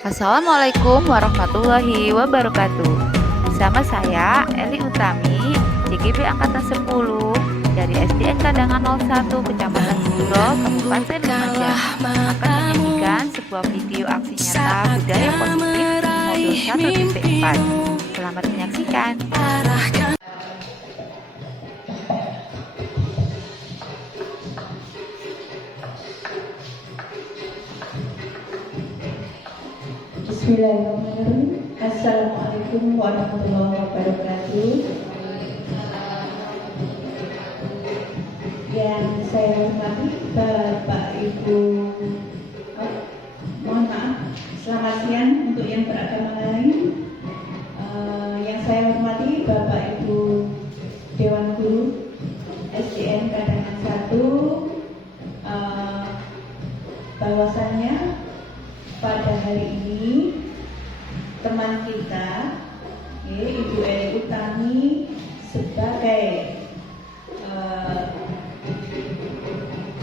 Assalamualaikum warahmatullahi wabarakatuh. Bersama saya Eli Utami, JGB Angkatan 10 dari SDN Kadangan 01 Kecamatan Buro, Kabupaten Lumajang akan menyajikan sebuah video aksi nyata budaya positif modul 1.4. Selamat menyaksikan. Bismillahirrahmanirrahim. Assalamualaikum warahmatullahi wabarakatuh. Yang saya hormati Bapak Ibu, mohon maaf, selamat siang untuk yang beragama lain. Yang saya hormati Bapak Ibu Dewan Guru SDN Kadangan 1, bahwasannya pada hari ini teman kita, Ibu Eli Utami sebagai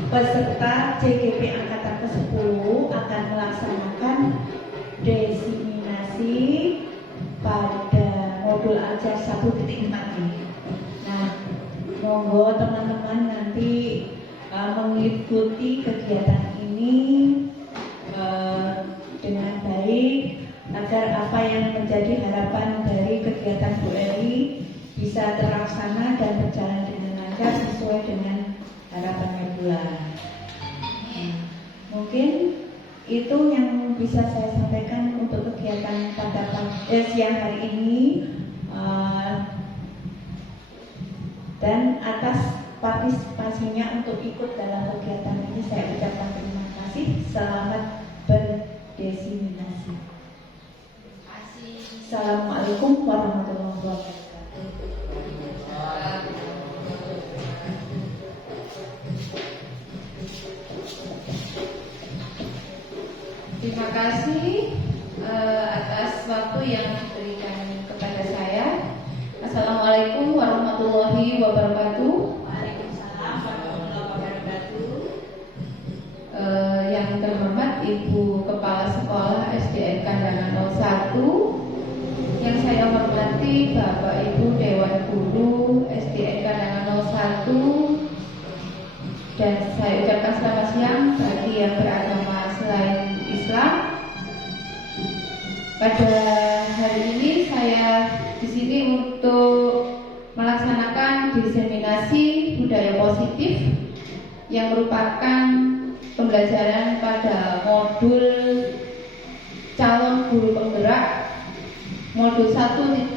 peserta JGP Angkatan ke-10 akan melaksanakan diseminasi pada modul ajar 1.4 ini. Nah, monggo teman-teman nanti mengikuti kegiatan ini dengan baik agar apa yang menjadi harapan dari kegiatan Bu Eli bisa terlaksana dan berjalan dengan lancar sesuai dengan harapannya pula. Mungkin itu yang bisa saya sampaikan untuk kegiatan pada siang hari ini, dan atas partisipasinya untuk ikut dalam kegiatan ini saya ucapkan terima kasih. Selamat berdiseminasi. Assalamualaikum warahmatullahi wabarakatuh. Terima kasih atas waktu yang diberikan kepada saya. Assalamualaikum warahmatullahi wabarakatuh. Waalaikumsalam warahmatullahi wabarakatuh. Yang terhormat Ibu Kepala Sekolah SDN Kadangan 01, yang saya hormati Bapak Ibu Dewan Guru SDN Kadangan 01, dan saya ucapkan selamat siang bagi yang beragama selain Islam. Pada hari ini saya di sini untuk melaksanakan diseminasi budaya positif yang merupakan pembelajaran pada modul calon guru penggerak modul 1.4,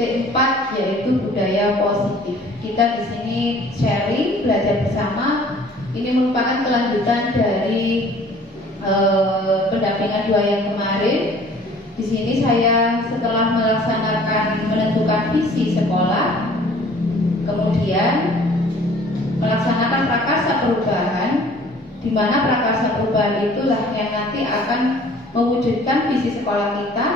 yaitu budaya positif. Kita di sini sharing, belajar bersama. Ini merupakan kelanjutan dari pendampingan 2 yang kemarin. Di sini saya setelah melaksanakan menentukan visi sekolah, kemudian melaksanakan prakarsa perubahan, di mana prakarsa perubahan itulah yang nanti akan mewujudkan visi sekolah kita.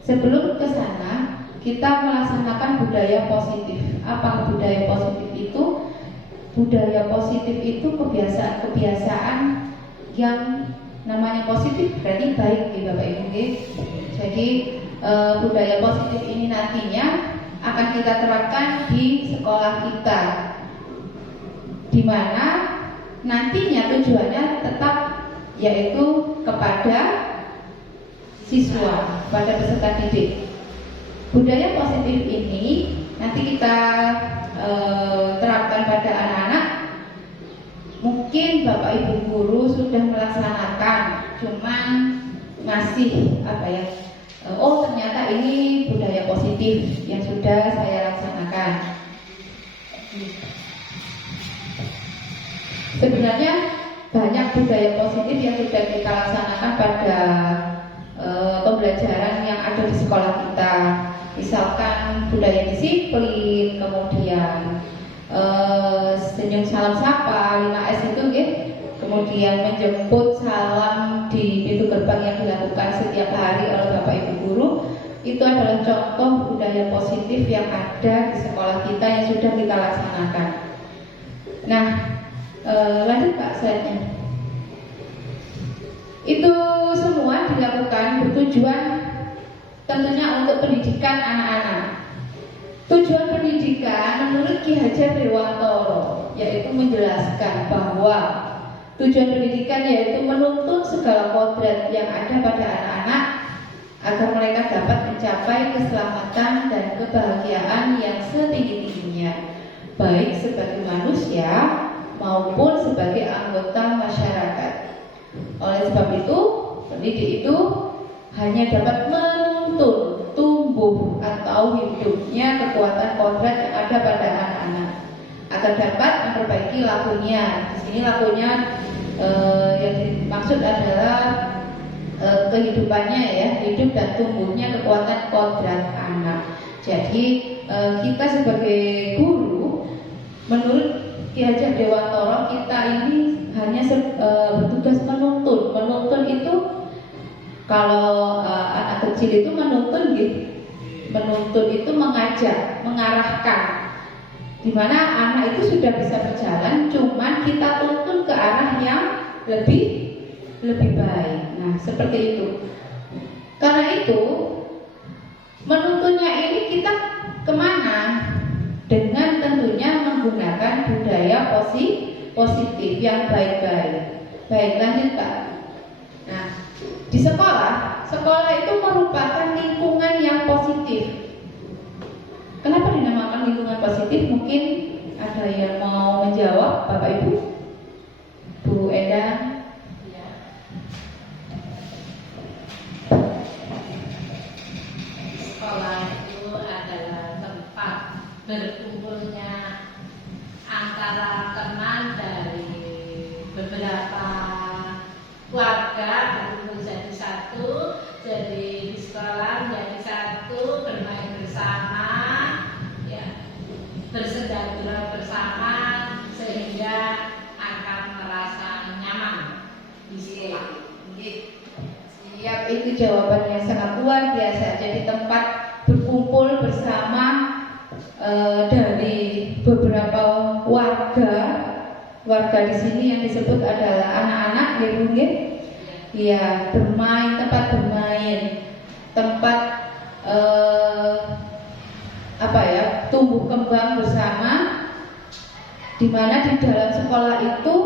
Sebelum ke sana, kita melaksanakan budaya positif. Apa budaya positif itu? Budaya positif itu kebiasaan-kebiasaan yang namanya positif berarti baik ya Bapak Ibu. Jadi budaya positif ini nantinya akan kita terapkan di sekolah kita, di mana nantinya tujuannya tetap yaitu kepada siswa, pada peserta didik. Budaya positif ini nanti kita terapkan pada anak-anak. Mungkin Bapak Ibu guru sudah melaksanakan, cuman ngasih oh ternyata ini budaya positif yang sudah saya laksanakan. Sebenarnya banyak budaya positif yang sudah kita laksanakan pada pembelajaran yang ada di sekolah kita. Misalkan budaya disiplin, kemudian senyum salam sapa 5S itu kemudian menjemput salam di pintu gerbang yang dilakukan setiap hari oleh Bapak Ibu guru. Itu adalah contoh budaya positif yang ada di sekolah kita yang sudah kita laksanakan. Nah, lanjut Pak slide-nya. Itu semua dilakukan bertujuan tentunya untuk pendidikan anak-anak. Tujuan pendidikan menurut Ki Hajar Dewantoro yaitu menjelaskan bahwa tujuan pendidikan yaitu menuntun segala kodrat yang ada pada anak-anak agar mereka dapat mencapai keselamatan dan kebahagiaan yang setinggi-tingginya, baik sebagai manusia maupun sebagai anggota masyarakat. Oleh sebab itu, pendidik itu hanya dapat menuntun tumbuh atau hidupnya kekuatan kodrat yang ada pada anak-anak agar dapat memperbaiki lakunya. Di sini lakunya yang dimaksud adalah kehidupannya ya, hidup dan tumbuhnya kekuatan kodrat anak. Jadi kita sebagai guru, menurut Ki Hajar Dewantoro, kita ini hanya bertugas menuntun. Menuntun itu kalau anak kecil itu menuntun gitu. Menuntun itu mengajak, mengarahkan. Dimana anak itu sudah bisa berjalan, cuman kita tuntun ke arah yang lebih baik. Nah, seperti itu. Karena itu, menuntunnya ini kita kemana? Dengan tentunya menggunakan budaya positif yang baik-baik. Baik, lanjut Pak. Nah, di sekolah itu merupakan lingkungan yang positif. Kenapa dinamakan lingkungan positif? Mungkin ada yang mau menjawab, Bapak Ibu? Bu Enda. Sekolah itu adalah tempat berkumpulnya antara teman dari beberapa warga berkumpul jadi satu. Jadi di sekolah menjadi satu, bermain bersama, ya, bersenda-gurau bersama, sehingga akan merasa nyaman di sekolah. Siap, itu jawaban yang sangat luar biasa. Jadi tempat berkumpul bersama dari beberapa warga di sini yang disebut adalah anak-anak, ya Bu nggih? Ya, bermain, tempat bermain, tempat tumbuh kembang bersama, di mana di dalam sekolah itu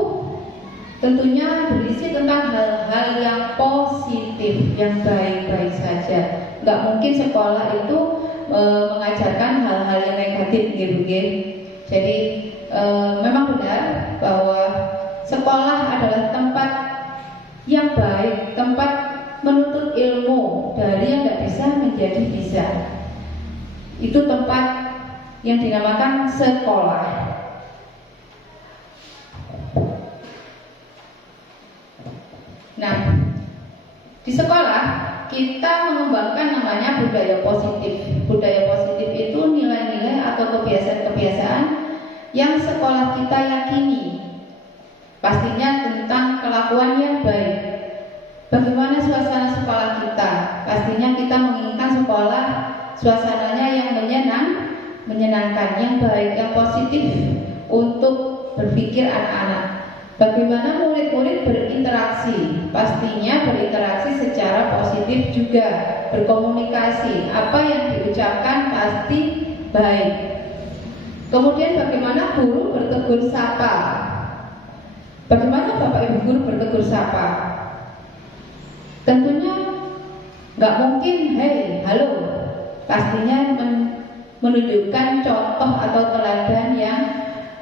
tentunya berisi tentang hal-hal yang positif, yang baik-baik saja. Nggak mungkin sekolah itu mengajarkan hal-hal yang negatif, gitu. Jadi memang benar bahwa sekolah adalah tempat yang baik, tempat menuntut ilmu dari yang nggak bisa menjadi bisa. Itu tempat yang dinamakan sekolah. Nah, di sekolah kita mengembangkan namanya budaya positif. Budaya positif itu nilai-nilai atau kebiasaan-kebiasaan yang sekolah kita yakini. Pastinya tentang kelakuan yang baik. Bagaimana suasana sekolah kita? Pastinya kita menginginkan sekolah suasananya yang menyenangkan, yang baik, yang positif untuk berpikir anak-anak. Bagaimana murid-murid berinteraksi? Pastinya berinteraksi secara positif juga, berkomunikasi. Apa yang diucapkan pasti baik. Kemudian bagaimana guru bertegur sapa? Bagaimana Bapak Ibu guru bertegur sapa? Tentunya nggak mungkin, hey, halo. Pastinya menunjukkan contoh atau teladan yang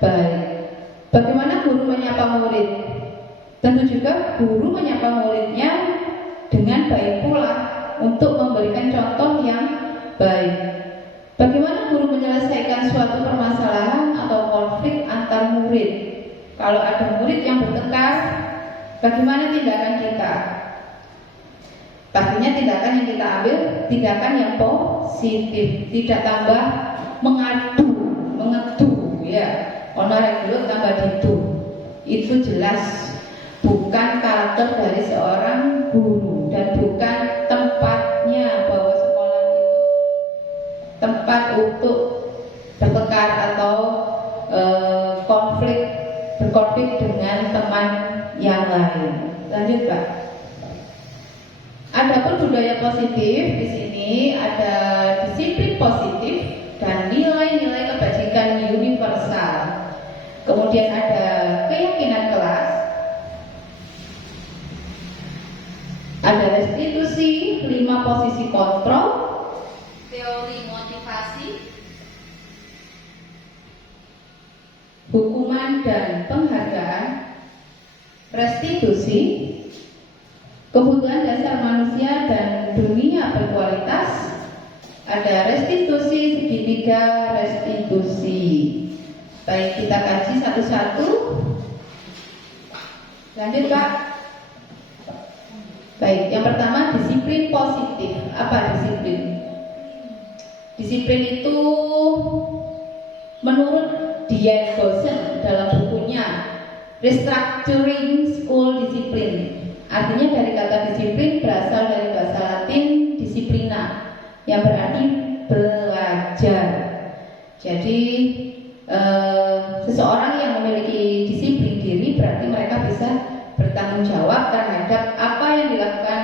baik. Bagaimana guru menyapa murid? Tentu juga guru menyapa muridnya dengan baik pula untuk memberikan contoh yang baik. Bagaimana guru menyelesaikan suatu permasalahan atau konflik antar murid? Kalau ada murid yang bertengkar, bagaimana tindakan kita? Pastinya tindakan yang kita ambil tindakan yang positif, tidak tambah mengedu, ya. Orang dulu tambah ditu. Itu jelas bukan karakter dari seorang guru dan bukan tempatnya, bahwa sekolah itu tempat untuk bertengkar atau berkonflik dengan teman yang lain. Lanjut Pak. Adapun budaya positif di sini ada disiplin positif dan nilai-nilai kebajikan universal. Kemudian ada keyakinan kelas, ada restitusi, 5 posisi kontrol, Teori motivasi, hukuman dan penghargaan, restitusi, kebutuhan dasar manusia dan dunia berkualitas, ada restitusi segitiga restitusi. Baik, kita kaji satu-satu. Lanjut, Pak. Baik, yang pertama disiplin positif. Apa disiplin? Disiplin itu menurut Dian Gosen dalam bukunya Restructuring School Discipline. Artinya dari kata disiplin berasal dari bahasa Latin disiplina, yang berarti belajar. Jadi seseorang yang memiliki disiplin diri berarti mereka bisa bertanggung jawab terhadap apa yang dilakukan,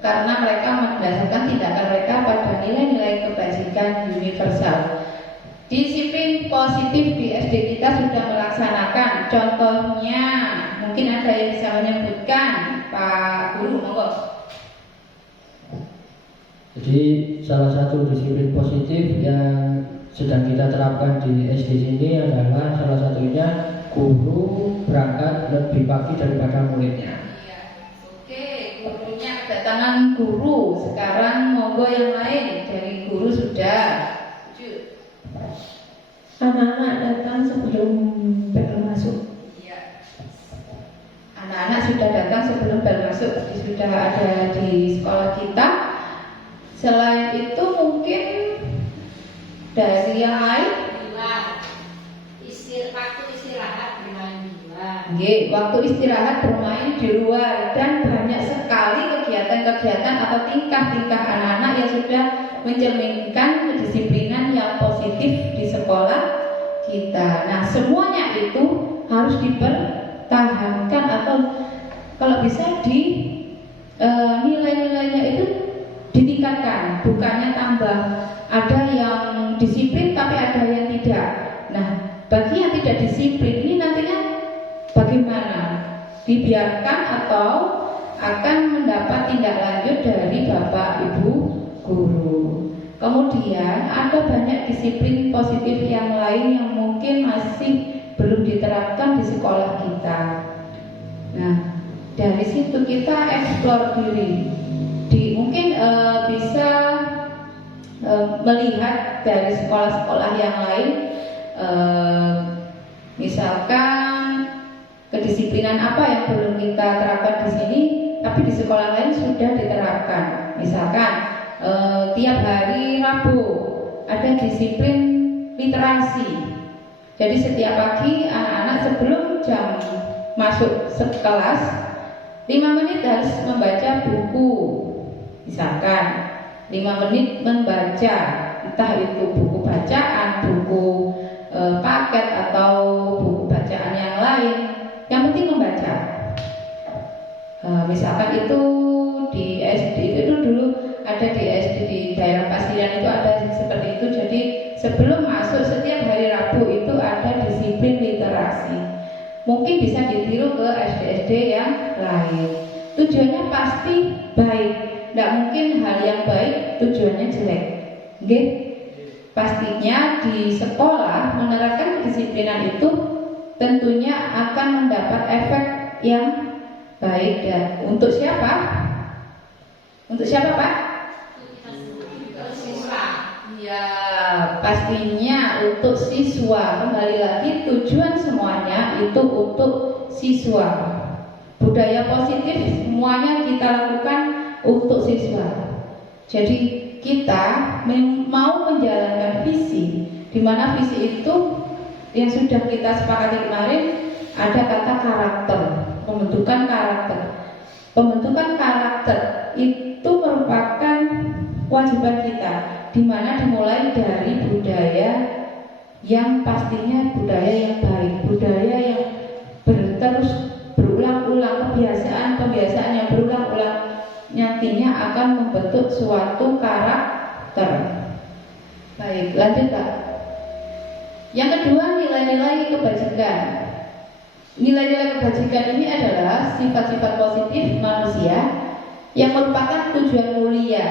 karena mereka mendasarkan tindakan mereka pada nilai-nilai kebajikan universal. Disiplin positif di SD kita sudah melaksanakan. Contohnya mungkin ada yang bisa menyebutkan, Pak Guru, monggo. Jadi salah satu disiplin positif yang sedang kita terapkan di SD sini adalah salah satunya guru berangkat lebih pagi daripada muridnya. Iya. Oke, gurunya kedatangan guru. Sekarang monggo yang lain, dari guru sudah. Setuju? Anak-anak datang sebelum bel masuk. Iya. Anak-anak sudah datang sebelum bel masuk. Sudah ada di sekolah kita. Selain itu mungkin dari yang lain, waktu istirahat bermain di luar. waktu istirahat bermain di luar, dan banyak sekali kegiatan-kegiatan atau tingkah-tingkah anak-anak yang sudah mencerminkan kedisiplinan yang positif di sekolah kita. Nah, semuanya itu harus dipertahankan atau kalau bisa di nilai-nilainya itu ditingkatkan, bukannya tambah. Ada yang disiplin tapi ada yang tidak. Nah, bagi yang tidak disiplin ini nantinya bagaimana? Dibiarkan atau akan mendapat tindak lanjut dari Bapak Ibu guru. Kemudian ada banyak disiplin positif yang lain yang mungkin masih belum diterapkan di sekolah kita. Nah, dari situ kita eksplor diri. Mungkin bisa melihat dari sekolah-sekolah yang lain, misalkan kedisiplinan apa yang belum kita terapkan di sini, tapi di sekolah lain sudah diterapkan. Misalkan tiap hari Rabu ada disiplin literasi. Jadi setiap pagi anak-anak sebelum jam masuk kelas 5 menit harus membaca buku. Misalkan 5 menit membaca, entah itu buku bacaan, buku paket atau buku bacaan yang lain. Yang penting membaca. Misalkan itu di SD itu dulu ada di SD di daerah Pasirian itu ada seperti itu. Jadi sebelum masuk setiap hari Rabu itu ada disiplin literasi. Mungkin bisa ditiru ke SD-SD yang lain. Tujuannya pasti baik. Tidak mungkin hal yang baik tujuannya jelek. Oke? Pastinya di sekolah menerapkan kedisiplinan itu tentunya akan mendapat efek yang baik. Dan untuk siapa? Untuk siapa, Pak? Siswa. Ya, pastinya untuk siswa. Kembali lagi, tujuan semuanya itu untuk siswa. Budaya positif semuanya kita lakukan untuk siswa. Jadi kita mau menjalankan visi, di mana visi itu yang sudah kita sepakati kemarin ada kata karakter, pembentukan karakter. Pembentukan karakter itu merupakan kewajiban kita, di mana dimulai dari budaya yang pastinya budaya yang baik, budaya yang terus berulang-ulang, kebiasaan yang berulang-ulang nantinya akan akan membentuk suatu karakter. Baik, lanjut Kak. Yang kedua, nilai-nilai kebajikan. Nilai-nilai kebajikan ini adalah sifat-sifat positif manusia yang merupakan tujuan mulia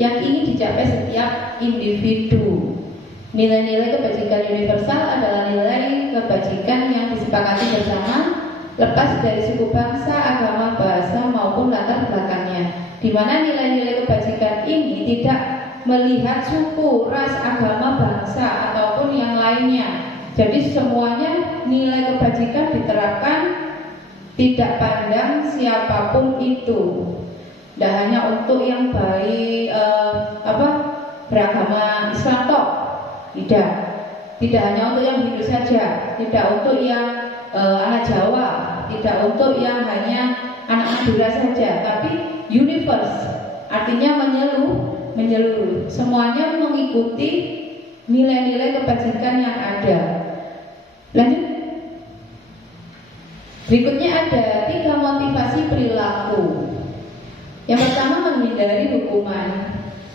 yang ingin dicapai setiap individu. Nilai-nilai kebajikan universal adalah nilai kebajikan yang disepakati bersama, lepas dari suku bangsa, agama, bahasa maupun latar belakangnya, di mana nilai-nilai kebajikan ini tidak melihat suku, ras, agama, bangsa ataupun yang lainnya. Jadi semuanya nilai kebajikan diterapkan tidak pandang siapapun itu. Tidak hanya untuk yang baik beragama Islam toh, tidak hanya untuk yang Hindu saja, tidak untuk yang anak Jawa, tidak untuk yang hanya anak Madura saja, tapi universe, artinya menyeluruh. Semuanya mengikuti nilai-nilai kebajikan yang ada. Lanjut. Berikutnya ada 3 motivasi perilaku. Yang pertama, menghindari hukuman,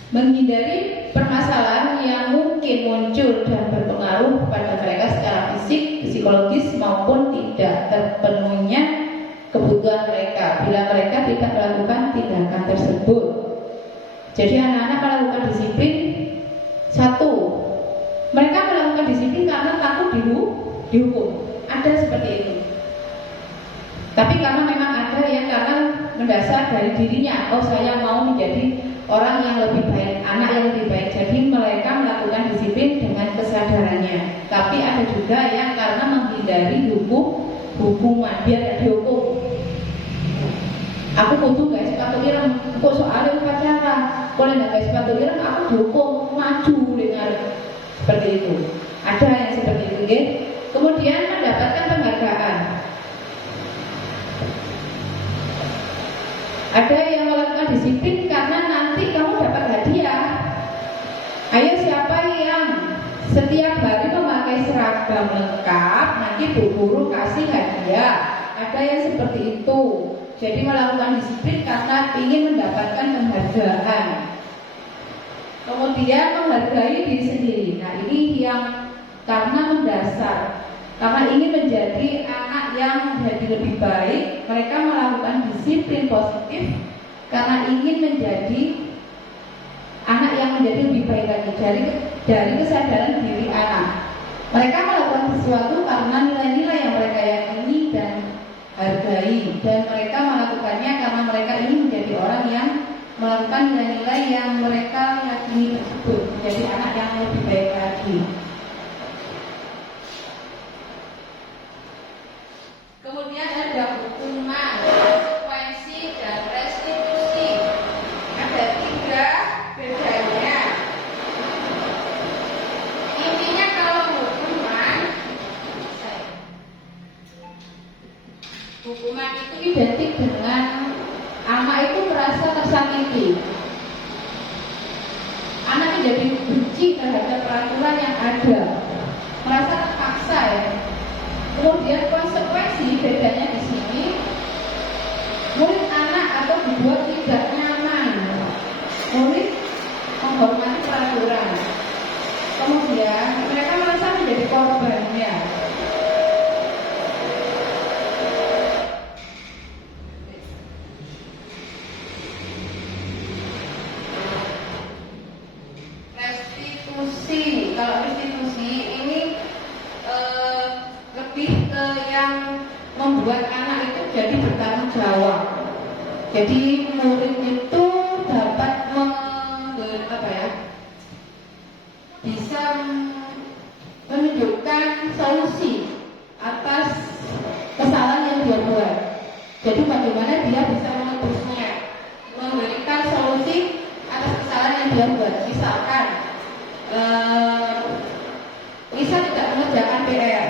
menghindari permasalahan yang mungkin muncul dan berpengaruh pada mereka secara fisik, psikologis maupun tidak terpenuhinya kebutuhan mereka bila mereka tidak melakukan tindakan tersebut. Jadi anak-anak melakukan disiplin, satu, mereka melakukan disiplin karena takut dihukum. Ada seperti itu. Tapi karena memang ada yang karena mendasar dari dirinya, oh saya mau menjadi orang yang lebih baik, anak yang lebih baik. Jadi mereka melakukan disiplin dengan kesadarannya. Tapi ada juga yang karena menghindari hukuman, biar tidak dihukum. Aku butuh guys sepatu ireng, kok soalnya upacara, boleh nggak guys sepatu ireng, aku dihukum, maju dengan seperti itu. Ada yang seperti itu, okay? Kemudian mendapatkan penghargaan. Ada yang melakukan disiplin karena nanti kamu dapat hadiah. Ayo siapa yang setiap hari memakai seragam lengkap, nanti Bu Guru kasih hadiah. Ada yang seperti itu. Jadi melakukan disiplin karena ingin mendapatkan penghargaan. Kemudian menghargai diri sendiri. Nah ini yang karena mendasar, karena ingin menjadi anak yang menjadi lebih baik, mereka melakukan disiplin positif karena ingin menjadi anak yang menjadi lebih baik lagi dari kesadaran diri anak. Mereka melakukan sesuatu karena nilai-nilai yang mereka yakini dan hargai, dan mereka melakukannya karena mereka ingin menjadi orang yang melakukan nilai-nilai yang mereka yakini tersebut, menjadi anak yang lebih baik lagi. Kemudian ada hukuman, konsekuensi, dan restitusi. Ada 3 bedanya. Intinya kalau hukuman itu Identik dengan anak itu merasa tersakiti. Anak menjadi benci terhadap peraturan yang ada, merasa terpaksa ya. Kemudian konsekuensi bedanya di sini, murid anak atau dibuat tidak nyaman, murid menghormati peraturan. Kemudian mereka merasa menjadi korbannya. restitusi. Kalau restitusi ini lebih ke yang Membuat anak itu jadi bertanggung jawab. Jadi murid itu dapat bisa menunjukkan solusi atas kesalahan yang dia buat. Jadi bagaimana dia bisa menebusnya, memberikan solusi atas kesalahan yang dia buat. Misalkan Lisa tidak mengerjakan PR.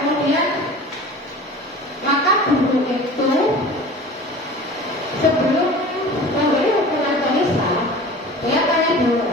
Kemudian maka guru itu sebelum memberi hukuman ke Lisa, dia tanya dulu,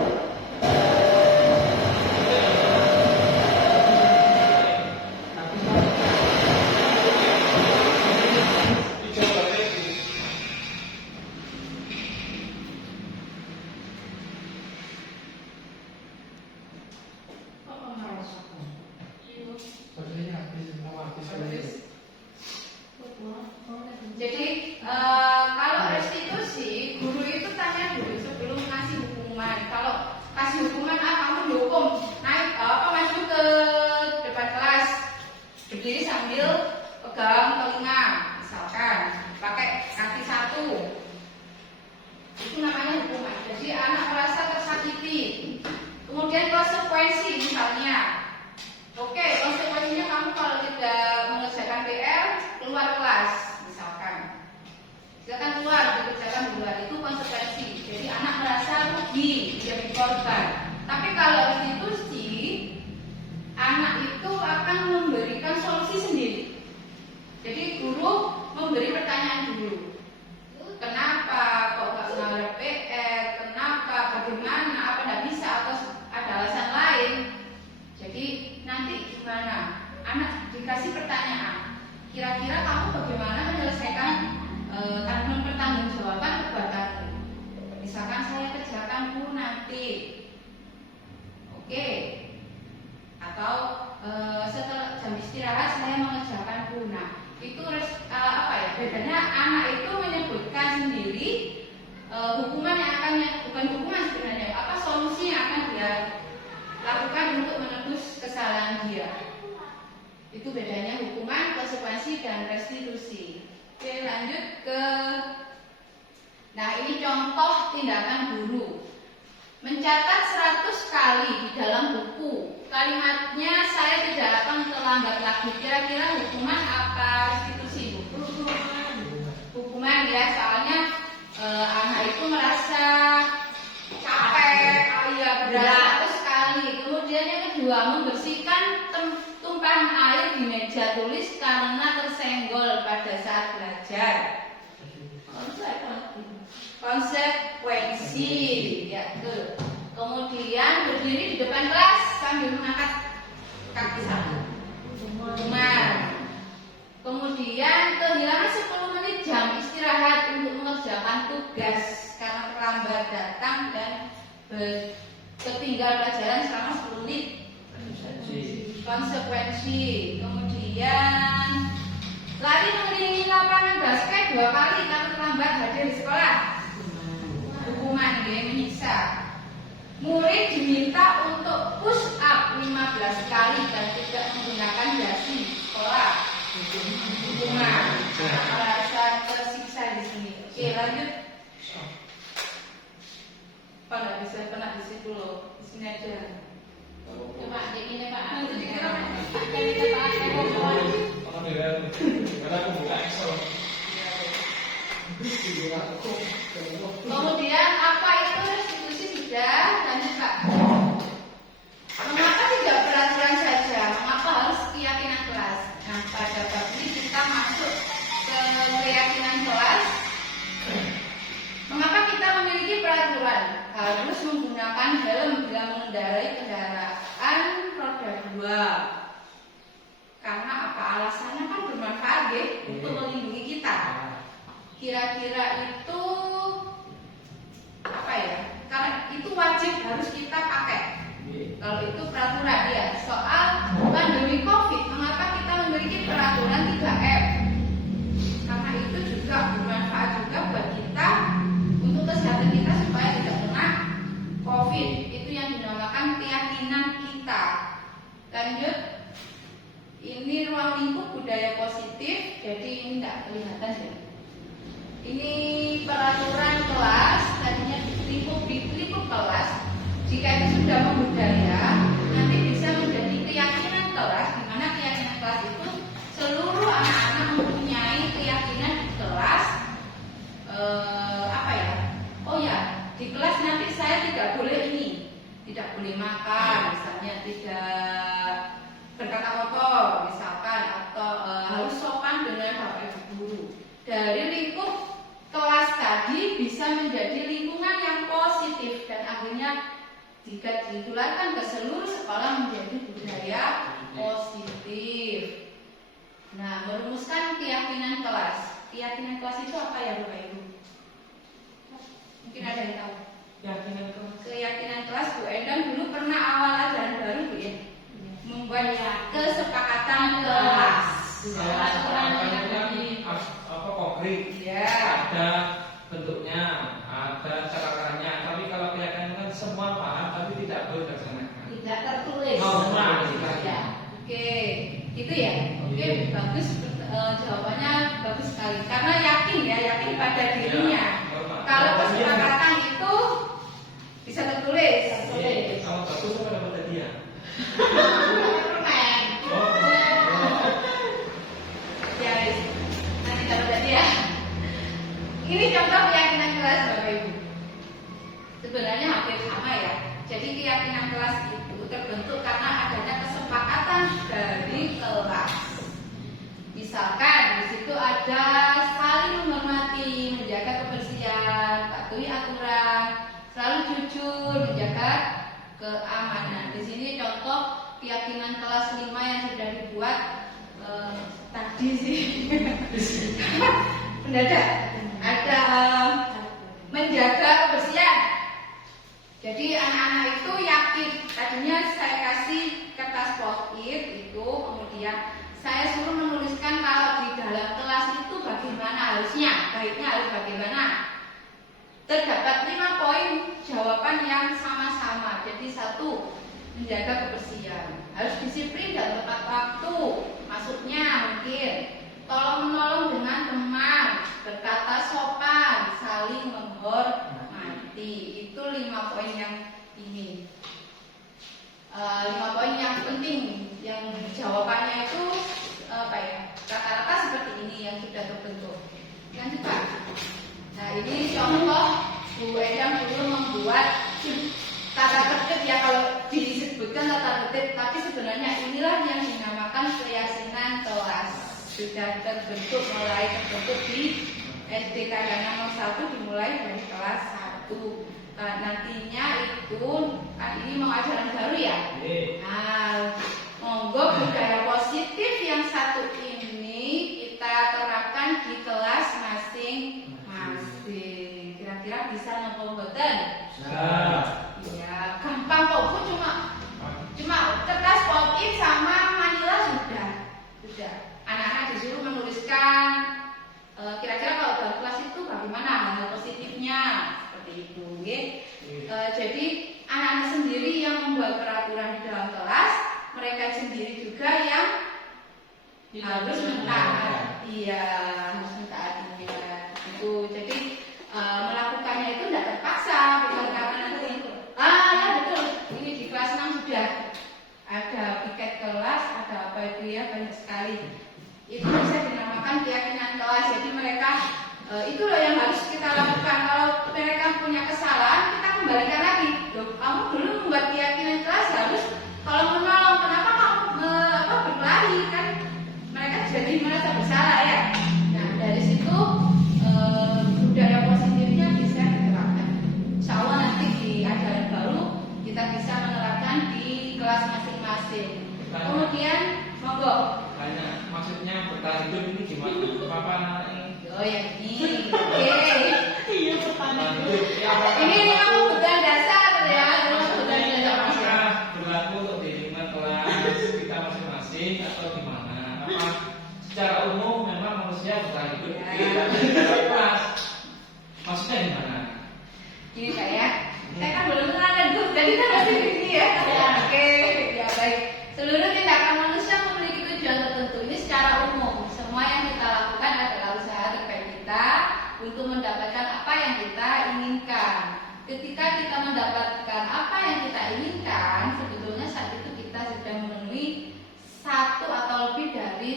Kemudian konsekuensi misalnya, oke, konsekuensinya kamu kalau tidak mengerjakan PR keluar kelas misalkan. Silakan keluar, dikerjakan di luar, itu konsekuensi. Jadi anak merasa rugi, jadi korban. Tapi kalau institusi, anak itu akan memberikan solusi sendiri. Jadi guru memberi pertanyaan dulu. Kenapa kok nggak ngarep PR? Kenapa? Bagaimana? Apa nggak bisa? Atau ada alasan lain? Jadi nanti gimana? Anak dikasih pertanyaan. Kira-kira kamu bagaimana menyelesaikan pertanggungjawaban perbuatanmu? Misalkan saya kerjakan Bu nanti, oke? Atau setelah jam istirahat saya mengerjakan Bu. Nah, itu bedanya anak itu menyebutkan sendiri hukuman yang akan, bukan hukuman sebenarnya, solusi yang akan dia lakukan untuk menebus kesalahan dia. Itu bedanya hukuman, konsekuensi, dan restitusi. Oke, lanjut ke, nah ini contoh tindakan guru. Mencatat 100 kali di dalam buku. Kalimatnya saya tidak akan terlambat lagi. Kira-kira hukuman apa restitusi, Bu? Hukuman ya, soalnya anak itu merasa capek, berat 100 kali. Kemudian yang kedua, membersihkan tumpahan air di meja tulis karena tersenggol pada saat belajar. Konsekuensi ya, kemudian berdiri di depan kelas sambil mengangkat kaki satu. Kemudian kehilangan 10 menit jam istirahat untuk mengerjakan tugas karena terlambat datang dan ketinggal pelajaran selama 10 menit. Konsekuensi. Kemudian lari mengelilingi lapangan basket 2 kali karena terlambat hadir di sekolah. Hukuman dia menyiksa. Murid diminta untuk push up 15 kali dan tidak menggunakan dasi sekolah. Hukuman. Merasa tersiksa di sini. Oke, lanjut. Pak nggak bisa kena di situ loh. Di sini aja. Coba jadi ini Pak. Nanti dikira Karena aku buka Excel. kemudian apa itu restitusi sudah, lanjut Pak. Mengapa tidak peraturan saja? Mengapa harus keyakinan kelas? Nah, pada bab ini kita masuk ke keyakinan kelas. Mengapa kita memiliki peraturan harus menggunakan helm bila mengendarai kendaraan roda 2? Karena apa alasannya? Kan bermanfaat ya, untuk melindungi kita. Kira-kira itu apa ya? Karena itu wajib harus kita pakai. Kalau itu peraturan ya. Soal pandemi COVID, mengapa kita memiliki peraturan 3M? Karena itu juga bermanfaat juga buat kita untuk kesehatan kita supaya tidak kena COVID. Itu yang dinamakan keyakinan kita. Lanjut. Ini ruang lingkup budaya positif, jadi ini tidak kelihatan ya. Ini peraturan kelas, tadinya di lingkup kelas. Jika itu sudah membudaya, nanti bisa menjadi keyakinan kelas, di mana keyakinan kelas itu seluruh anak-anak mempunyai keyakinan di kelas. Di kelas nanti saya tidak boleh ini, tidak boleh makan, misalnya tidak berkata kotor misalkan, atau harus sopan dengan bapak ibu guru. Dari lingkup kelas tadi bisa menjadi lingkungan yang positif dan akhirnya jika ditularkan ke seluruh sekolah menjadi budaya positif. Nah, merumuskan keyakinan kelas. Keyakinan kelas itu apa ya Bapak Ibu? Mungkin ada yang tahu. Keyakinan kelas Bu Endang dulu pernah awal ajaran baru Bu ya? Membuat kesepakatan kelas. Konkret, ya. ada bentuknya, ada cara caranya. Tapi kalau keyakinan kan semua paham, tapi tidak boleh dilaksanakan. Tidak tertulis. Ya. Oke, gitu ya. Oke, bagus. Jawabannya bagus sekali. Karena yakin pada dirinya. Kalau kesepakatan itu bisa bisa tertulis. Kalau bagus apa dapat hadiah? Permen. Oh. Ya, wis. Nanti dapat hadiah. Ini contoh keyakinan kelas Bapak Ibu. Sebenarnya hampir sama ya. Jadi keyakinan kelas itu terbentuk karena adanya kesepakatan dari kelas. Misalkan di situ ada saling menghormati, menjaga kebersihan, patuhi aturan, selalu jujur, menjaga keamanan. Di sini contoh keyakinan kelas 5 yang sudah dibuat tadi sih. Mendadak ada menjaga kebersihan. Jadi anak-anak itu yakin. Tadinya saya kasih kertas post-it itu, kemudian saya suruh menuliskan kalau di dalam kelas itu bagaimana harusnya, baiknya harus bagaimana. Terdapat 5 poin jawaban yang sama-sama. Jadi 1, menjaga kebersihan, harus disiplin dan tepat waktu. Maksudnya mungkin tolong menolong dengan teman, berkata sopan, saling menghormati. Itu 5 poin yang ini. 5 poin yang penting, yang jawabannya itu rata-rata seperti ini yang sudah terbentuk. Lanjut Pak. Nah ini contoh Bu Endang dulu membuat tata tertib ya, kalau disebutkan tata tertib, tapi sebenarnya inilah yang dinamakan keyakinan kelas. Sudah terbentuk, mulai terbentuk di SD Kadangan 01, dimulai dari kelas 1. Nah, nantinya itu kan ini mau ajaran baru ya. Nah, monggo budaya positif yang 1 ini kita terapkan di kelas masing-masing. Kira-kira bisa nopo mboten? Iya, gampang kok Bu, cuma kertas pop-it sama manila sudah. Anak-anak disuruh menuliskan kira-kira kalau dalam kelas itu bagaimana hal positifnya, seperti itu. Jadi anak-anak sendiri yang membuat peraturan di dalam kelas, mereka sendiri juga yang harus mentaati. Iya, harus mentaatinya. Itu jadi melakukannya itu tidak terpaksa, bukan karena nanti ya betul. Ini di kelas 6 sudah ada piket kelas, ada apa itu ya, banyak sekali. Itu bisa dinamakan keyakinan kelas. Jadi mereka itu loh yang harus kita lakukan. Kalau mereka punya kesalahan, kita kembalikan lagi. Loh, kamu dulu membuat keyakinan kelas harus kalau menolong, kenapa kamu berlari kan? Mereka jadi merasa bersalah ya. Nah dari situ budaya positifnya bisa diterapkan. Insya Allah nanti di ajaran baru kita bisa menerapkan di kelas masing-masing. Kemudian monggo. Banyak, maksudnya bertahan hidup ini gimana? Apa ini? Oh ya ini, oke. Iya pertanyaan. Ini memang kebutuhan dasar ya, kebutuhan dasar. Apakah berlaku untuk di lingkungan kelas kita masing-masing atau gimana? Apa secara umum memang manusia bertahan hidup di dalam kelas? Maksudnya gimana? Gini Pak ya, saya kan belum kenal dan Bu, jadi kita masih di sini ya. Oke, ya baik. Seluruh tindakan manusia memiliki tujuan tertentu. Ini secara umum. Semua yang kita lakukan adalah usaha terbaik kita untuk mendapatkan apa yang kita inginkan. Ketika kita mendapatkan apa yang kita inginkan, sebetulnya saat itu kita sudah memenuhi 1 atau lebih dari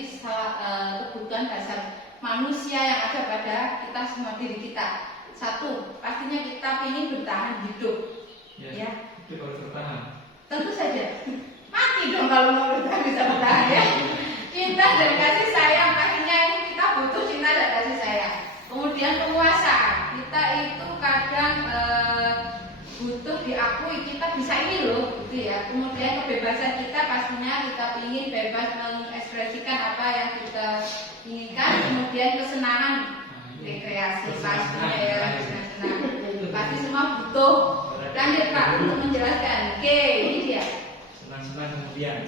kebutuhan dasar manusia yang ada pada kita semua, diri kita. 1, pastinya kita ingin bertahan hidup. Ya. Hidup harus bertahan. Tentu saja. Mati dong kalau mau bertahan, bisa bertahan ya. Cinta dan kasih sayang, pastinya ini kita butuh cinta dan kasih sayang. Kemudian kepuasan, kita itu kadang butuh diakui, kita bisa ini loh, gitu ya. Kemudian kebebasan kita, pastinya kita ingin bebas mengekspresikan apa yang kita inginkan. Kemudian kesenangan, rekreasi, pastinya ya, senang-senang. Pasti semua butuh. Lanjut Pak untuk menjelaskan. Oke, ini dia. Senang-senang kemudian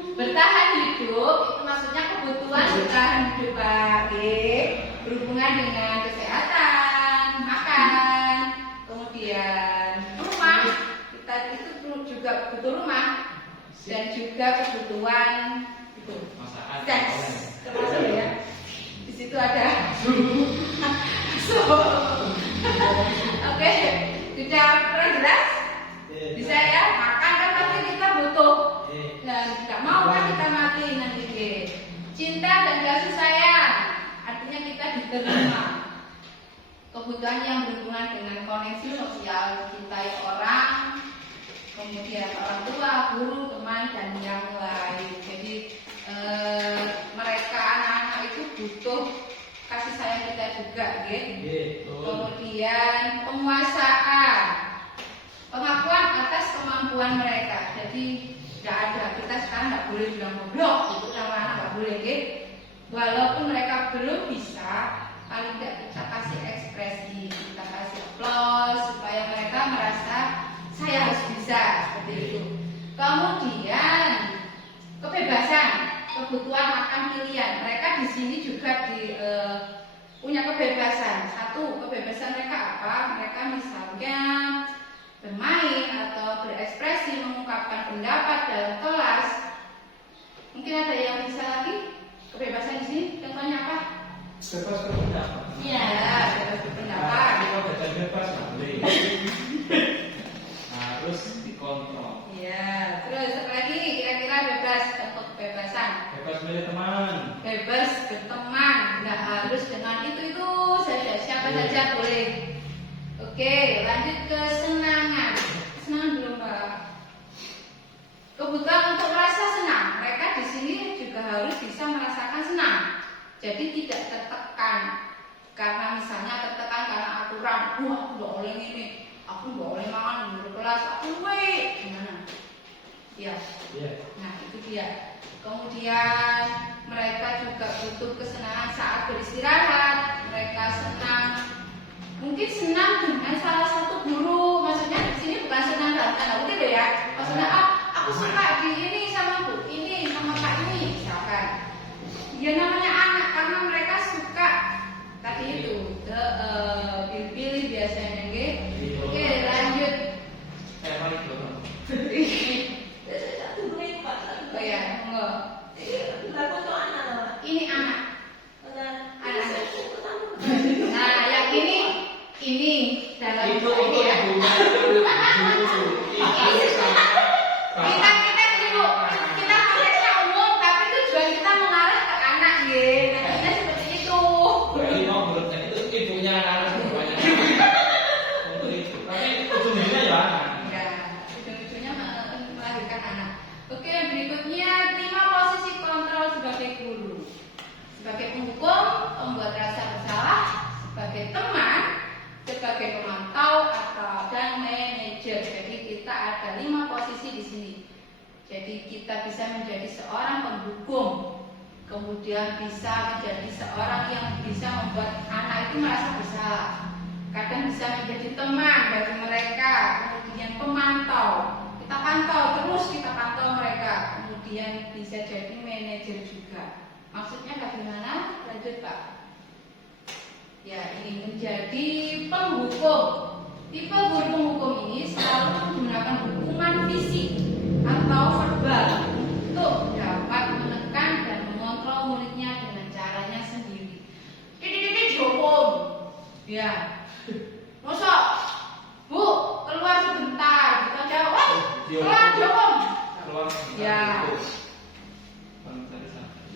Bertahan hidup itu maksudnya kebutuhan bertahan hidup Pak. Berhubungan dengan kesehatan, makan, kemudian rumah. Kita itu juga butuh rumah dan juga kebutuhan itu seks, termasuk ya. Di situ ada so. Oke, sudah kurang jelas? Bisa ya, makan kan pasti kita butuh. Dan nggak mau kan kita mati nanti. Cinta dan kasih sayang, artinya kita diterima. Kebutuhan yang berhubungan dengan koneksi sosial kita orang, kemudian orang tua, guru, teman, dan yang lain. Jadi mereka anak-anak itu butuh kasih sayang kita juga, gitu. Kemudian penguasaan, pengakuan atas kemampuan mereka. Jadi tidak ada, kita sekarang nggak boleh bilang goblok, itu sama anak nggak boleh, gitu. Walaupun mereka belum bisa, paling tidak kita kasih ekspresi, kita kasih aplaus supaya mereka merasa saya harus bisa, seperti itu. Kemudian kebebasan, kebutuhan akan pilihan. Mereka di sini juga punya kebebasan. Satu, kebebasan mereka apa? Mereka misalnya bermain atau berekspresi, mengungkapkan pendapat dalam kelas. Mungkin ada yang bisa lagi? Kebebasan di sini contohnya apa? Bebas berpendapat. Iya, bebas berpendapat. Kalau bebas bebas nggak boleh. Harus dikontrol. Iya, terus apa lagi? Kira-kira bebas untuk kebebasan. Bebas milih teman. Bebas berteman, nggak harus dengan itu saja, siapa saja boleh. Oke, lanjut ke kesenangan. Kesenangan belum, Pak? Kebutuhan untuk merasa senang. Mereka di sini juga harus bisa merasakan senang. Jadi tidak tertekan. Karena misalnya tertekan karena aturan, aku nggak boleh ini, aku nggak boleh makan di kelas, aku gimana? Ya. Nah itu dia. Kemudian mereka juga butuh kesenangan saat beristirahat. Mereka senang, mungkin senang dengan salah satu guru. Maksudnya di sini bukan senang dalam tanda kutip ya. Maksudnya aku suka di ini sama bu ini sama kak ini misalkan. Ya namanya anak karena mereka suka tadi itu pilih-pilih biasanya, gitu. Oke lanjut. Mari dulu. Oh ya, enggak. Ini anak. Anak. Nah, yang ini dalam Itu untuk ya. ibunya. Kita dulu, kita konteksnya umum, tapi tujuan kita mengarah ke anak, ya. Nantinya seperti itu. Berarti mau menurutnya itu ibunya anak banyak. Untuk itu. Tapi ujungnya ya anak. Ya, ujung-ujungnya melahirkan anak. Oke, berikutnya terima posisi kontrol sebagai guru, sebagai penghukum, pembuat rasa bersalah, sebagai teman, sebagai pemantau dan manajer. Jadi kita ada 5 posisi di sini. Jadi kita bisa menjadi seorang penghukum, kemudian bisa menjadi seorang yang bisa membuat anak itu merasa bersalah. Kadang bisa menjadi teman bagi mereka, kemudian pemantau. Kita pantau terus, kita pantau mereka. Kemudian bisa jadi manajer juga. Maksudnya bagaimana? Lanjut Pak. Ya, ini menjadi penghukum. Tipe guru penghukum ini selalu menggunakan hukuman fisik atau verbal untuk dapat menekan dan mengontrol muridnya dengan caranya sendiri. Ini dihukum. Ya. Mosok, Bu, keluar sebentar. Kita jawab, keluar dihukum. Keluar. Ya.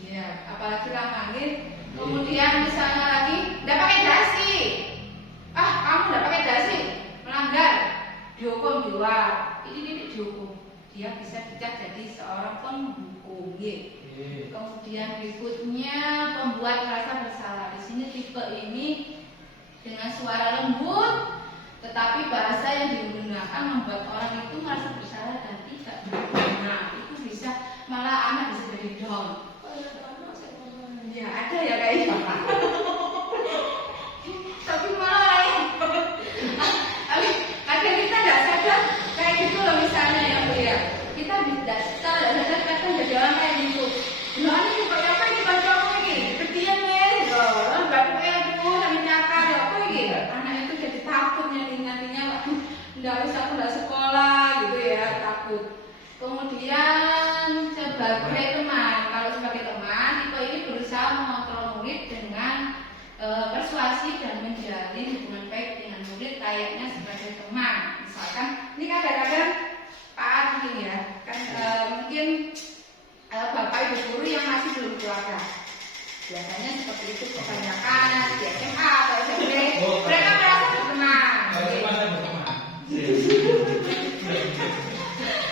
Iya, apalagi ramangin. Kemudian misalnya lagi, nggak pakai dasi. Kamu nggak pakai dasi, melanggar, dihukum di luar. Ini dihukum. Dia bisa dicap jadi seorang penghukum. Kemudian berikutnya pembuat rasa bersalah. Di sini tipe ini dengan suara lembut, tetapi bahasa yang digunakan membuat orang itu merasa bersalah dan tidak berguna. Nah, itu bisa malah anak bisa jadi down. Ya ada ya kayaknya. Tapi malah lain. Tapi kadang kita nggak sadar kayak gitu loh misalnya ya Bu ya. Kita tidak sadar kadang jadi orang kayak gitu. Nah ini kayak apa ini baca apa ini? Ketian ya, loh. Baca itu sampai nyakar ya apa ini? Anak itu jadi takut nantinya. Nggak usah aku nggak sekolah gitu ya takut. Kemudian sebagai teman, kalau sebagai teman tipe ini berusaha mengontrol murid dengan persuasi dan menjalin hubungan baik dengan murid layaknya sebagai teman. Misalkan ini kadang-kadang Biasanya seperti itu kebanyakan di SMA atau SMP Oh, mereka merasa berteman. Kalau cuma saya berteman.